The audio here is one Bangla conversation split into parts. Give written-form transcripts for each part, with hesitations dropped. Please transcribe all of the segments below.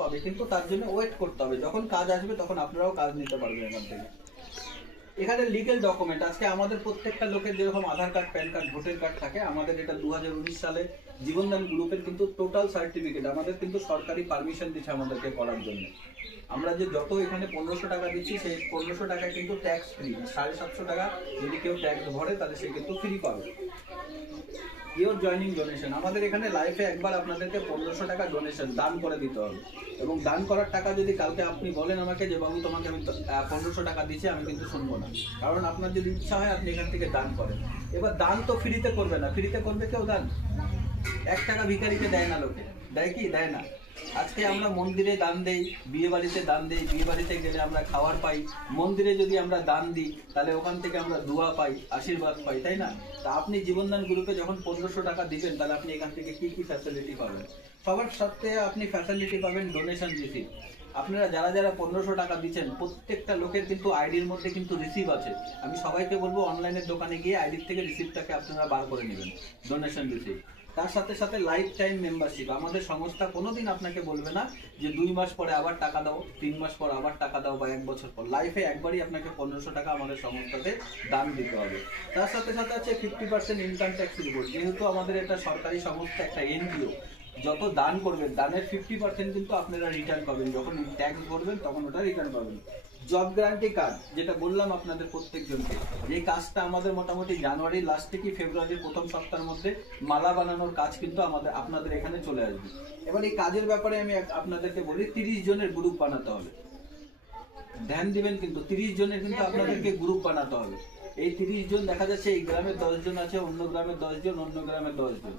পাবে, কিন্তু তার জন্য ওয়েট করতে হবে। যখন কাজ আসবে তখন আপনারাও কাজ নিতে পারবেন এখান থেকে। এখানে লিগেল ডকুমেন্ট, আজকে আমাদের প্রত্যেকটা লোকের যেরকম Aadhaar card, PAN card, voter card থাকে, আমাদের এটা 2019 সালে জীবনদান গ্রুপের কিন্তু টোটাল সার্টিফিকেট, আমাদের কিন্তু সরকারি পারমিশন দিচ্ছে আমাদেরকে করার জন্য। আমরা যে যত এখানে 1500 টাকা দিচ্ছি, সেই 1500 টাকা কিন্তু ট্যাক্স ফ্রি। 750 টাকা যদি কেউ ট্যাক্স ভরে তাহলে সে কিন্তু ফ্রি পাবে। ইওর জয়নিং ডোনেশন, আমাদের এখানে লাইফে একবার আপনাদেরকে 1500 টাকা ডোনেশন দান করে দিতে হবে। এবং দান করার টাকা যদি কালকে আপনি বলেন আমাকে যে বাবু তোমাকে আমি 1500 টাকা দিচ্ছি, আমি কিন্তু শুনবো না। কারণ আপনার যদি ইচ্ছা হয় আপনি এখান থেকে দান করেন। এবার দান তো ফ্রিতে করবে না, ফ্রিতে করবে কেউ দান? 1 টাকা ভিখারিকে দেয় না লোকে, দেয় কি? দেয় না। আজকে আমরা মন্দিরে দান দেই, বিয়ে বাড়িতে দান দেই, বিয়ে বাড়িতে গেলে আমরা খাবার পাই। মন্দিরে যদি আমরা দান দিই তাহলে ওখান থেকে আমরা দোয়া পাই, আশীর্বাদ পাই, তাই না? তা আপনি জীবনদান গ্রুপে যখন 1500 টাকা দিবেন, তাহলে আপনি এখান থেকে কি কি ফ্যাসিলিটি পাবেন? সবার সাথে আপনি ফ্যাসিলিটি পাবেন ডোনেশন রিসিপ্ট। আপনারা যারা যারা 1500 টাকা দিচ্ছেন, প্রত্যেকটা লোকের কিন্তু আইডির মধ্যে কিন্তু রিসিভ আছে। আমি সবাইকে বলবো অনলাইনের দোকানে গিয়ে আইডির থেকে রিসিপ্টটাকে আপনারা বার করে নেবেন, ডোনেশন রিসিপ্ট। তার সাথে সাথে লাইফ টাইম মেম্বারশিপ, আমাদের সংস্থা কোনোদিন আপনাকে বলবে না যে 2 মাস পরে আবার টাকা দাও, 3 মাস পর আবার টাকা দাও, বা 1 বছর পর। লাইফে একবারই আপনাকে 1500 টাকা আমাদের সংস্থাতে দান দিতে হবে। তার সাথে সাথে আছে 50% ইনকাম ট্যাক্স রিপোর্ট। যেহেতু আমাদের এটা সরকারি সংস্থা, একটা এনজিও, যত দান করবেন দানের 50% কিন্তু আপনারা রিটার্ন পাবেন। যখন ট্যাক্স ভরবেন তখন ওটা রিটার্ন পাবেন। জব গ্যারান্টি কার্ড, যেটা বললাম আপনাদের প্রত্যেকজনকে, এই কাজটা আমাদের মোটামুটি জানুয়ারির লাস্ট থেকে ফেব্রুয়ারির প্রথম সপ্তাহের মধ্যে মালা বানানোর কাজ কিন্তু আপনাদের এখানে চলে আসবে। এবার এই কাজের ব্যাপারে আমি আপনাদেরকে বলি, 30 জনের গ্রুপ বানাতে হবে। ধ্যান দিবেন কিন্তু 30 জনের কিন্তু আপনাদেরকে গ্রুপ বানাতে হবে। এই 30 জন, দেখা যাচ্ছে এই গ্রামে 10 জন আছে, অন্য গ্রামে 10 জন, অন্য গ্রামে 10 জন।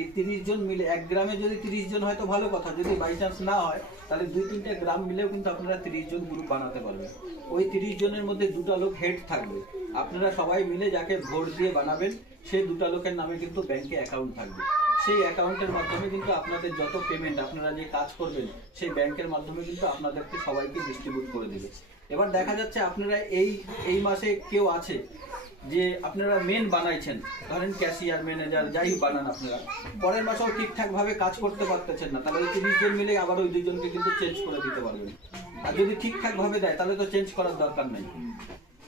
এই 30 জন মিলে, এক গ্রামে যদি 30 জন হয় তো ভালো কথা, যদি বাই চান্স না হয় তাহলে 2-3টে গ্রাম মিলেও কিন্তু আপনারা 30 জন গ্রুপ বানাতে পারবেন। ওই 30 জনের মধ্যে 2টা লোক হেড থাকবে। আপনারা সবাই মিলে যাকে ভোট দিয়ে বানাবেন, সেই 2টা লোকের নামে কিন্তু ব্যাংকে অ্যাকাউন্ট থাকবে। সেই অ্যাকাউন্টের মাধ্যমে কিন্তু আপনাদের যত পেমেন্ট, আপনারা যে কাজ করবেন, সেই ব্যাংকের মাধ্যমে কিন্তু আপনাদেরকে সবাইকে ডিস্ট্রিবিউট করে দেবে। এবার দেখা যাচ্ছে আপনারা এই মাসে কেউ আছে যে আপনারা মেন বানাইছেন, ধরেন ক্যাশিয়ার, ম্যানেজার, যাই বানান আপনারা, পরের মাসেও ঠিকঠাক ভাবে কাজ করতে পারতেছেন না, তাহলে ওই 30 জন মিলে আবার ওই 2 জনকে কিন্তু চেঞ্জ করে দিতে পারবেন। আর যদি ঠিকঠাক ভাবে দেয় তাহলে তো চেঞ্জ করার দরকার নেই।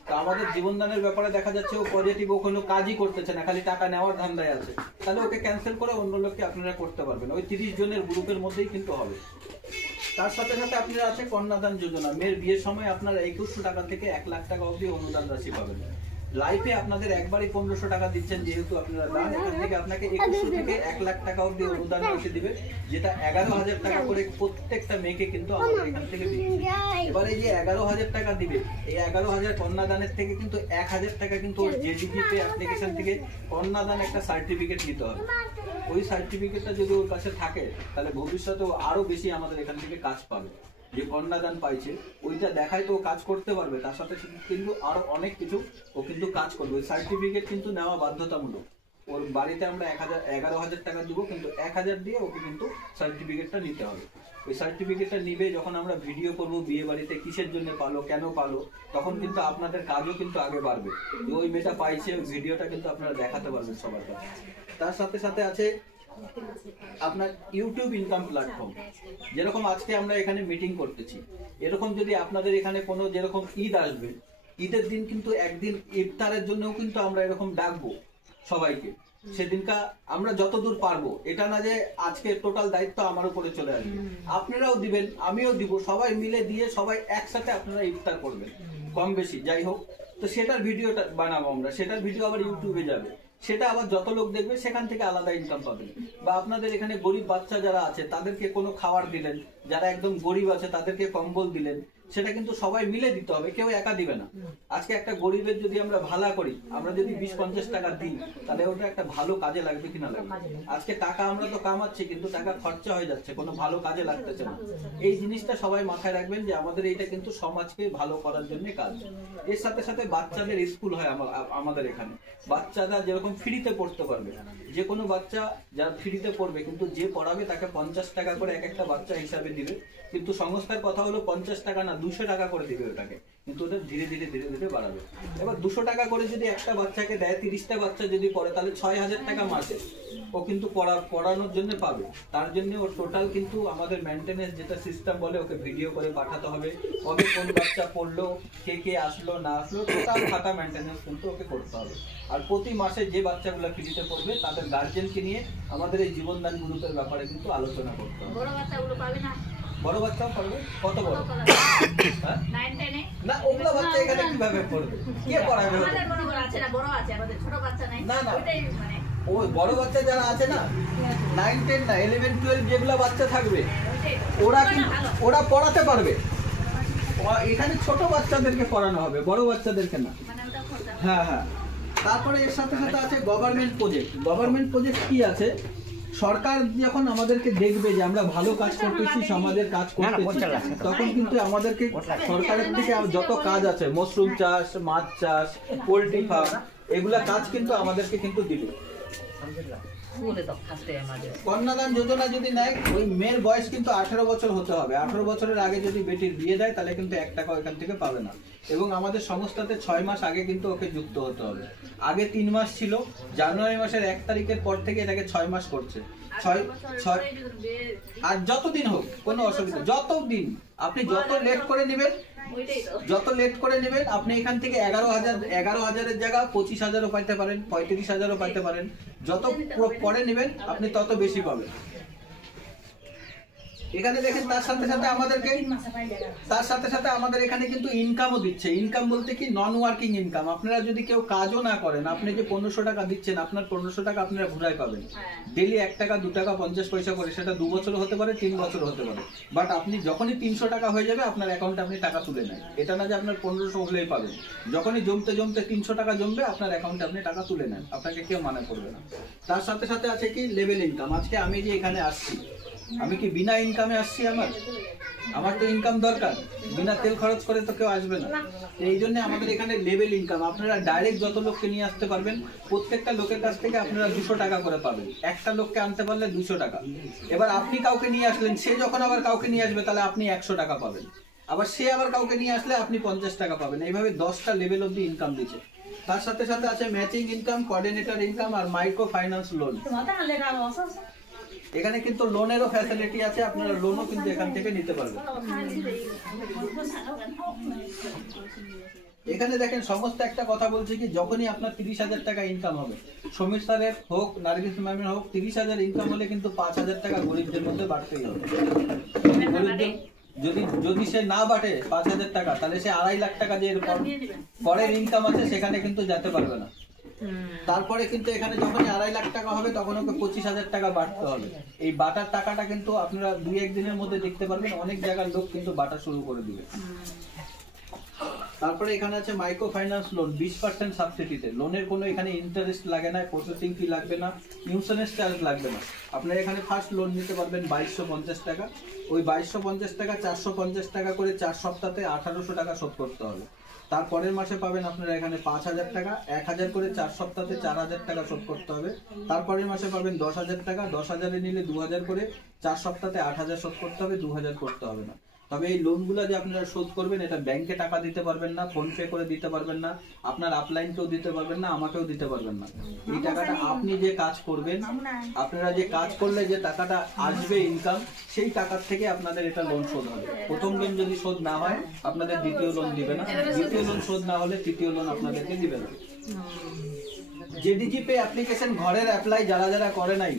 তো আমাদের জীবনদানের ব্যাপারে দেখা যাচ্ছে ও পজিটিভ, ও কোনো কাজই করতেছে না, খালি টাকা নেওয়ার ধান্দায় আছে, তাহলে ওকে ক্যান্সেল করে অন্য লোককে আপনারা করতে পারবেন। ওই 30 জনের গ্রুপের মধ্যেই কিন্তু হবে। তার সাথে সাথে আপনারা আছে কন্যাদান যোজনা। মেয়ের বিয়ের সময় আপনারা 2100 টাকা থেকে 1 লাখ টাকা অবধি অনুদান রাশি পাবেন। লাইফে আপনাদের একবারই 1500 টাকা দিচ্ছেন, যেহেতু আপনারা দান, এখান থেকে আপনাকে 2100 থেকে 1 লাখ টাকা অবধি অনুদান রাশি দিবে, যেটা 11000 টাকা করে প্রত্যেকটা মেয়েকে কিন্তু আমাদের এখান থেকে দিচ্ছে। এবার এই যে 11000 টাকা দিবে, এই 11000 কন্যাদানের থেকে কিন্তু 1000 টাকা কিন্তু জেডিপি অ্যাপ্লিকেশন থেকে কন্যাদান একটা সার্টিফিকেট নিতে হবে। ওই সার্টিফিকেটটা যদি ওর কাছে থাকে তাহলে ভবিষ্যতে আরো বেশি আমাদের এখান থেকে কাজ পাবে। যে কন্যাদান পাইছে ওইটা দেখায় তো কাজ করতে পারবে, তার সাথে কিন্তু আরো অনেক কিছু ও কিন্তু কাজ করবে। ওই সার্টিফিকেট কিন্তু নেওয়া বাধ্যতামূলক। ওর বাড়িতে আমরা 11,000 টাকা দিব, কিন্তু 1000 দিয়ে ওকে কিন্তু সার্টিফিকেটটা নিতে হবে। ওই সার্টিফিকেটটা নিবে, যখন আমরা ভিডিও করব বিয়ে বাড়িতে, কিসের জন্য পালো, কেন পালো, তখন কিন্তু আপনাদের কাজও কিন্তু আগে বাড়বে। ওই মেয়েটা পাইছে, ওই ভিডিওটা কিন্তু আপনারা দেখাতে পারবেন সবার কাছে। তার সাথে সাথে আছে আপনার ইউটিউব ইনকাম প্ল্যাটফর্ম। যেরকম আজকে আমরা এখানে মিটিং করতেছি, এরকম যদি আপনাদের এখানে কোনো, যেরকম ঈদ আসবে, ঈদের দিন কিন্তু একদিন ইফতারের জন্যও কিন্তু আমরা এরকম ডাকবো সবাইকে। সেদিনকা আমরা যতদূর পারবো, এটা না যে আজকে টোটাল দায়িত্ব আমার উপরে চলে আসবে, আপনারাও দিবেন, আমিও দিব, সবাই মিলে দিয়ে সবাই একসাথে আপনারা ইফতার করবেন, কম বেশি যাই হোক। তো সেটার ভিডিওটা বানাবো আমরা, সেটার ভিডিও আবার ইউটিউবে যাবে, সেটা আবার যত লোক দেখবে সেখান থেকে আলাদা ইনকাম পাবেন। বা আপনাদের এখানে গরিব বাচ্চা যারা আছে তাদেরকে কোনো খাবার দিলেন, যারা একদম গরিব আছে তাদেরকে কম্বল দিলেন, সেটা কিন্তু সবাই মিলে দিতে হবে, কেউ একা দিবে না। আজকে একটা গরিবের যদি আমরা ভালো করি, আমরা যদি 20-50 টাকা দিই, তাহলে ওটা একটা ভালো কাজে লাগবে কিনা লাগবে। আজকে টাকা আমরা তো কামাচ্ছি, কিন্তু টাকা খরচা হয়ে যাচ্ছে, কোনো ভালো কাজে লাগতেছে না। এই জিনিসটা সবাই মাথায় রাখবেন যে আমাদের এটা কিন্তু সমাজকে ভালো করার জন্য কাজ। এর সাথে সাথে বাচ্চাদের স্কুল হয় আমাদের এখানে, বাচ্চারা যেরকম ফ্রিতে পড়তে পারবে, যে কোনো বাচ্চা যারা ফ্রিতে পড়বে, কিন্তু যে পড়াবে তাকে 50 টাকা করে এক একটা বাচ্চা হিসাবে দিবে। কিন্তু সংস্থার কথা হলো 50 টাকা না, 200 টাকা করে দিবে ওটাকে, কিন্তু ওদের ধীরে ধীরে ধীরে ধীরে বাড়াবে। এবার 200 টাকা করে যদি একটা বাচ্চাকে দেয়, 30টা বাচ্চা যদি পড়ে, তাহলে 6000 টাকা মাসে ও কিন্তু পড়ানোর জন্য পাবে। তার জন্য ওর টোটাল কিন্তু আমাদের মেনটেনেন্স যেটা সিস্টেম বলে, ওকে ভিডিও করে পাঠাতে হবে, কবে কোন বাচ্চা পড়লো, কে কে আসলো না আসলো, টোটাল খাতা মেনটেনেন্স কিন্তু ওকে করতে হবে। আর প্রতি মাসে যে বাচ্চাগুলো ফ্রিতে পড়বে তাদের গার্জেনকে নিয়ে আমাদের এই জীবনদান গ্রুপের ব্যাপারে কিন্তু আলোচনা করতে হবে। বড় বাচ্চাগুলো পাবে না? বড় বাচ্চাও পড়বে? কত বড়? হ্যাঁ? 9 10 এ? না, ওগুলা বাচ্চা এখানে কিভাবে পড়বে? কে পড়াবে? আমাদের বড় বড় আছে না, বড় আছে, আমাদের ছোট বাচ্চা নাই। না না, ওইটাই মানে ওই বড় বাচ্চা যারা আছে না, 9 10 না, 11 12 যেগুলা বাচ্চা থাকবে, ওরা কিন্তু ওরা পড়াতে পারবে। এখানে ছোট বাচ্চাদেরকে পড়ানো হবে, বড় বাচ্চাদেরকে না। মানে ওটা খরচা। হ্যাঁ হ্যাঁ। তারপরে এর সাথে সাথে আছে গভর্নমেন্ট প্রজেক্ট। গভর্নমেন্ট প্রজেক্ট কি আছে? সরকার যখন আমাদেরকে দেখবে যে আমরা ভালো কাজ করতেছি, সমাজের কাজ করতেছি, তখন কিন্তু আমাদেরকে সরকারের থেকে যত কাজ আছে, মাশরুম চাষ, মাছ চাষ, পোল্ট্রি ফার্ম, এগুলা কাজ কিন্তু আমাদেরকে কিন্তু দিবে। কন্যাদান যোজনা যদি নেয়, ওই মেয়ের বয়স কিন্তু 18 বছর হতে হবে। 18 বছরের আগে যদি বেটির বিয়ে দেয়, তাহলে কিন্তু 1 টাকা এখান থেকে পাবে না। এবং আমাদের সংস্থাতে 6 মাস আগে কিন্তু ওকে যুক্ত হতে হবে। আগে 3 মাস ছিল, জানুয়ারি মাসের 1 তারিখের পর থেকে এটাকে 6 মাস করছে। 6 আর যতদিন হোক কোনো অসুবিধা, যতদিন আপনি যত লেট করে নেবেন, আপনি এখান থেকে 11,000-এর জায়গা 25,000ও পাইতে পারেন, 35,000ও পাইতে পারেন। যত পরে নেবেন আপনি তত বেশি পাবেন। এখানে দেখেন তার সাথে সাথে আমাদের এখানে কিন্তু ইনকামও দিচ্ছে। ইনকাম বলতে কি, নন ওয়ার্কিং ইনকাম। আপনারা যদি কেউ কাজও না করেন, আপনি যে 1500 টাকা দিচ্ছেন, আপনার 1500 টাকা আপনারা ঘুরায় পাবেন। ডেলি 1 টাকা 2 টাকা 50 পয়সা করে, সেটা 2 বছর হতে পারে, 3 বছর হতে পারে। বাট আপনি যখনই 300 টাকা হয়ে যাবে, আপনার অ্যাকাউন্টে আপনি টাকা তুলে নেন। এটা না যে আপনার 1500 হলেই পাবেন। যখনই জমতে 300 টাকা জমবে, আপনার অ্যাকাউন্টে আপনি টাকা তুলে নেন, আপনাকে কেউ মানা করবে না। তার সাথে সাথে আছে কি, লেভেল ইনকাম। আজকে আমি যে এখানে আসছি, আমি কি বিনা ইনকামে আসছি? আমার তো ইনকাম দরকার। বিনা তেল খরচ করে তো কেউ আসবে না। এই জন্য আমাদের এখানে লেভেল ইনকাম। আপনারা ডাইরেক্ট যত লোককে নিয়ে আসতে পারবেন, প্রত্যেকটা লোকের কাছ থেকে আপনারা 200 টাকা করে পাবেন। একটা লোককে আনতে পারলে 200 টাকা। এবার আপনি কাউকে নিয়ে আসলেন, সে যখন আবার কাউকে নিয়ে আসবে, তাহলে আপনি 100 টাকা পাবেন। আবার সে আবার কাউকে নিয়ে আসলে আপনি 50 টাকা পাবেন। এইভাবে 10টা লেভেল অব্দি ইনকাম দিচ্ছে। তার সাথে সাথে আছে ম্যাচিং ইনকাম, কোঅর্ডিনেটর ইনকাম আর মাইক্রো ফাইন্যান্স লোন। এখানে কিন্তু লোনেরও ফ্যাসিলিটি আছে, আপনারা লোনও কিন্তু এখান থেকে নিতে পারবেন। এখানে দেখেন সমস্ত একটা কথা বলছে কি, যখনই আপনার 30,000 টাকা ইনকাম হবে, সমীর স্যারের হোক, নার্গিস ম্যামের হোক, 30,000 ইনকাম হলে কিন্তু 5,000 টাকা গরিবদের মধ্যে বাড়তেই হবে। গরিবদের যদি সে না বাটে 5,000 টাকা, তাহলে সে 2.5 লাখ টাকা যে পরের ইনকাম আছে, সেখানে কিন্তু যেতে পারবে না। তারপরে কিন্তু এখানে যখনই 2.5 লাখ টাকা হবে, তখন ওকে 25,000 টাকা বাড়তে হবে। এই বাটার টাকাটা কিন্তু আপনারা 2-1 দিনের মধ্যে দেখতে পারবেন, অনেক জায়গার লোক কিন্তু বাটা শুরু করে দিবে। তারপরে এখানে আছে মাইক্রো ফাইন্যান্স লোন, 20% সাবসিডিতে। লোনের কোনো এখানে ইন্টারেস্ট লাগে না, প্রসেসিং ফি লাগবে না, ইন্স্যুরেন্স চার্জ লাগবে না। আপনারা এখানে ফার্স্ট লোন নিতে পারবেন 2250 টাকা। ওই 2250 টাকা 450 টাকা করে 4 সপ্তাহে 1800 টাকা শোধ করতে হবে। তারপরের মাসে পাবেন আপনারা এখানে 5,000 টাকা, 1000 করে 4 সপ্তাহে 4000 টাকা শোধ করতে হবে। তারপরের মাসে পাবেন 10,000 টাকা, 10,000-এ নিলে 2000 করে 4 সপ্তাহে 8000 শোধ করতে হবে, 2000 করতে হবে না। তবে এই লোনগুলো যে আপনারা শোধ করবেন, এটা ব্যাংকে টাকা দিতে পারবেন না, ফোন পে করে দিতে পারবেন না, আপনার আপলাইনকেও দিতে পারবেন না, আমাকেও দিতে পারবেন না। এই টাকাটা আপনি যে কাজ করবেন, আপনারা যে কাজ করলে যে টাকাটা আসবে ইনকাম, সেই টাকার থেকে আপনাদের এটা লোন শোধ হবে। প্রথম লোন যদি শোধ না হয়, আপনাদের দ্বিতীয় লোন দিবে না, দ্বিতীয় লোন শোধ না হলে তৃতীয় লোন আপনাদেরকে দিবে না। জেডিজি পে অ্যাপ্লিকেশন ঘরের অ্যাপ্লাই যারা যারা করে নাই,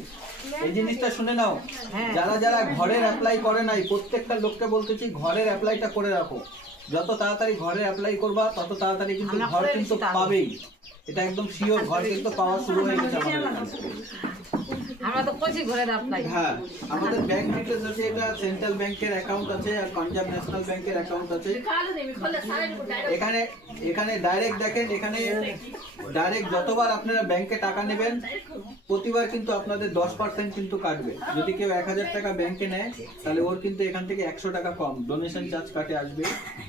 এই জিনিসটা শুনে নাও। যারা যারা ঘরের অ্যাপ্লাই করে নাই, প্রত্যেকটা লোককে বলতেছি ঘরের অ্যাপ্লাইটা করে রাখো। যত তাড়াতাড়ি ঘরে অ্যাপ্লাই করবা, তত তাড়াতাড়ি কিন্তু ঘর কিন্তু পাবেই। এটা একদম শিওর, ঘর কিন্তু পাওয়া শুরু হয়ে গেছে আমাদের। আমরা তো কইছি ঘরের অ্যাপ্লাই। হ্যাঁ, আমাদের ব্যাংক ডিটেইলস আছে, এটা সেন্ট্রাল ব্যাংকের অ্যাকাউন্ট আছে আর পাঞ্জাব ন্যাশনাল ব্যাংকের অ্যাকাউন্ট আছে। এখানে ডাইরেক্ট দেখেন, এখানে ডাইরেক্ট যতবার আপনারা ব্যাংকে টাকা নেবেন, প্রতিবার কিন্তু আপনাদের 10% কিন্তু কাটবে। যদি কেউ 1000 টাকা ব্যাংকে নেয়, তাহলে ওর কিন্তু এখান থেকে 100 টাকা কম ডোনেশন চার্জ কাটে আসবে।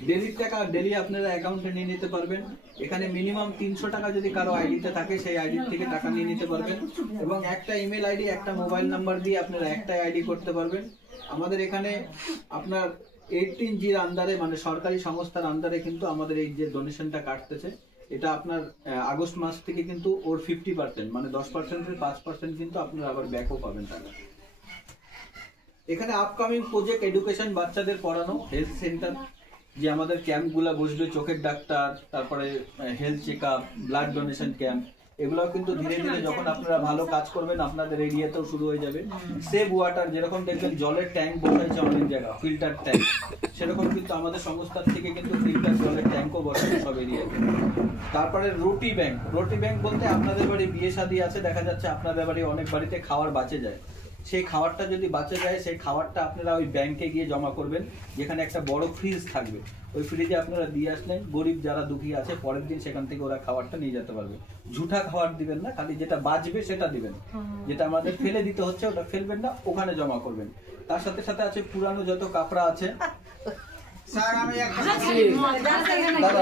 ডেলি টাকা ডেলি আপনারা অ্যাকাউন্টে নিয়ে নিতে পারবেন। এখানে মিনিমাম 300 টাকা যদি কারো আইডিতে থাকে, সেই আইডি থেকে টাকা নিয়ে নিতে পারবেন। এবং একটা ইমেল আইডি, একটা মোবাইল নাম্বার দিয়ে আপনারা একটাই আইডি করতে পারবেন। আমাদের এখানে আপনার 18Gর আন্ডারে, মানে সরকারি সংস্থার আন্ডারে কিন্তু আমাদের এই যে ডোনেশনটা কাটতেছে, এটা আপনার আগস্ট মাস থেকে কিন্তু ওর 50%, মানে 10%-এর 5% কিন্তু আপনারা আবার ব্যাকও পাবেন টাকা। এখানে আপকামিং প্রজেক্ট এডুকেশন, বাচ্চাদের পড়ানো, হেলথ সেন্টার, যে আমাদের ক্যাম্পগুলো বসবে, চোখের ডাক্তার, তারপরে health check up, blood donation camp, এগুলোও কিন্তু ধীরে ধীরে যখন আপনারা ভালো কাজ করবেন আপনাদের এরিয়াতেও শুরু হয়ে যাবে। সেভ ওয়াটার, যেরকম দেখবেন জলের ট্যাঙ্ক বসাইছে অনেক জায়গা, ফিল্টার ট্যাঙ্ক, সেরকম কিন্তু আমাদের সংস্থার থেকে কিন্তু ফিল্টার জলের ট্যাঙ্কও বসাবে সব এরিয়াতে। তারপরে রুটি ব্যাংক, রুটি ব্যাংক বলতে আপনাদের বাড়ি বিয়ে শাদী আছে, দেখা যাচ্ছে আপনাদের বাড়ি অনেক বাড়িতে খাবার বাঁচে যায়, সেই খাবারটা যদি বাঁচে যায় সেই খাবারটা আপনারা ওই ব্যাংকে গিয়ে জমা করবেন, যেখানে একটা বড় ফ্রিজ থাকবে, ওই ফ্রিজে আপনারা দিয়ে আসলেন, গরিব যারা দুঃখী আছে পরের দিন সেখান থেকে ওরা খাবারটা নিয়ে যেতে পারবে। ঝুঠা খাবার দিবেন না, খালি যেটা বাঁচবে সেটা দিবেন, যেটা আমাদের ফেলে দিতে হচ্ছে ওটা ফেলবেন না, ওখানে জমা করবেন। তার সাথে সাথে আছে পুরানো যত কাপড়া আছে। স্যার আমি একটা দাদা